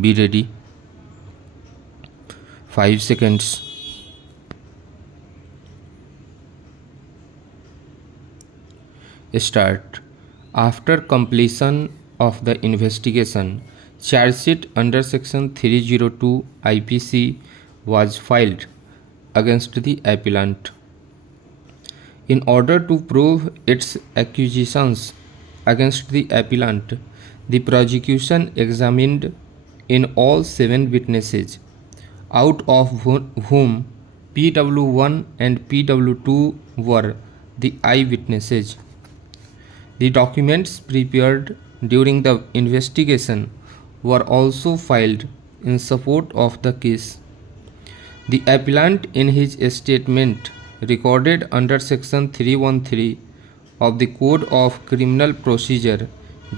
Be ready. 5 seconds. Start. After completion of the investigation, charge sheet under section 302 IPC was filed against the appellant. In order to prove its accusations against the appellant, the prosecution examined in all 7 witnesses, out of whom PW1 and PW2 were the eyewitnesses. The documents prepared during the investigation were also filed in support of the case. The appellant, in his statement recorded under section 313 of the Code of Criminal Procedure,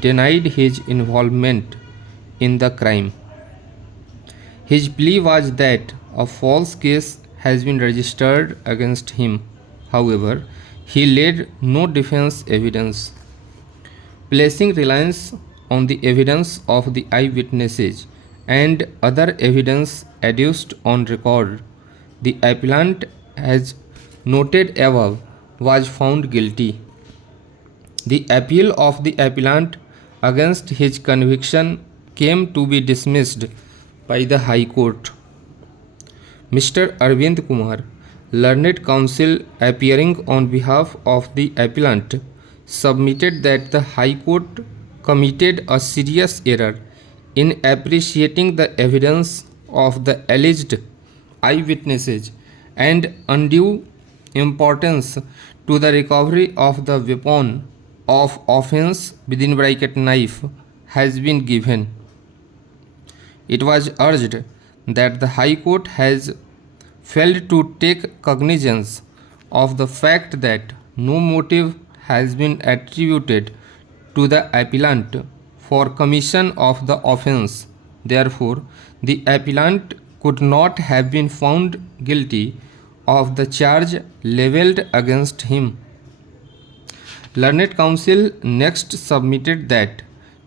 denied his involvement in the crime. His plea was that a false case has been registered against him. However, he laid no defense evidence. Placing reliance on the evidence of the eyewitnesses and other evidence adduced on record, the appellant, as noted above, was found guilty. The appeal of the appellant against his conviction came to be dismissed by the High Court. Mr. Arvind Kumar, learned counsel appearing on behalf of the appellant, submitted that the High Court committed a serious error in appreciating the evidence of the alleged eyewitnesses and undue importance to the recovery of the weapon of offense (knife) has been given. It was urged that the High Court has failed to take cognizance of the fact that no motive has been attributed to the appellant for commission of the offense. Therefore, the appellant could not have been found guilty of the charge levelled against him. Learned counsel next submitted that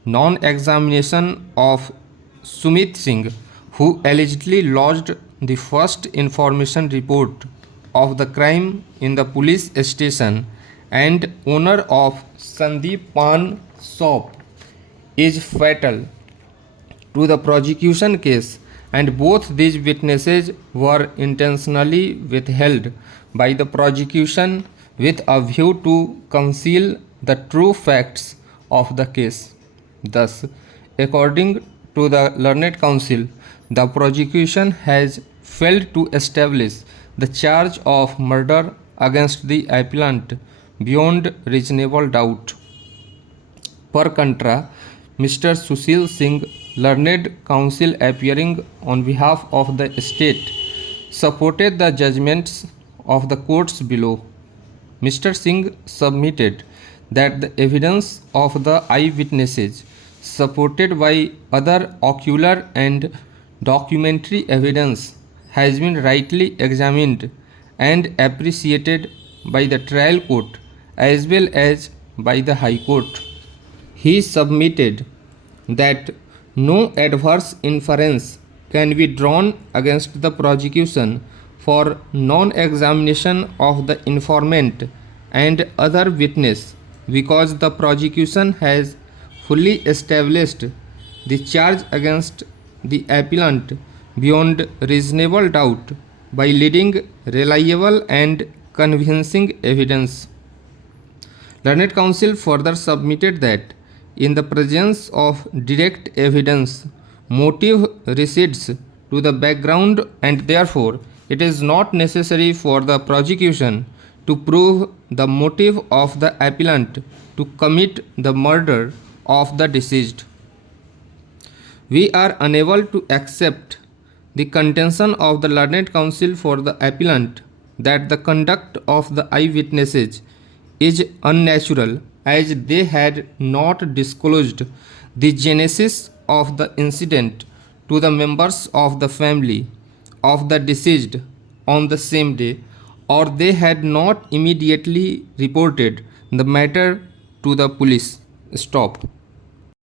non-examination of Sumit Singh, who allegedly lodged the first information report of the crime in the police station and owner of Sandeep Pan shop, is fatal to the prosecution case, and both these witnesses were intentionally withheld by the prosecution with a view to conceal the true facts of the case. Thus, according to the learned counsel, the prosecution has failed to establish the charge of murder against the appellant beyond reasonable doubt. Per contra, Mr. Sushil Singh, learned counsel appearing on behalf of the state, supported the judgments of the courts below. Mr. Singh submitted that the evidence of the eyewitnesses, supported by other ocular and documentary evidence, has been rightly examined and appreciated by the trial court as well as by the High Court. He submitted that no adverse inference can be drawn against the prosecution for non-examination of the informant and other witness, because the prosecution has fully established the charge against the appellant beyond reasonable doubt by leading reliable and convincing evidence. Learned counsel further submitted that in the presence of direct evidence, motive recedes to the background, and therefore it is not necessary for the prosecution to prove the motive of the appellant to commit the murder of the deceased. We are unable to accept the contention of the learned counsel for the appellant that the conduct of the eyewitnesses is unnatural, as they had not disclosed the genesis of the incident to the members of the family of the deceased on the same day, or they had not immediately reported the matter to the police. Stop.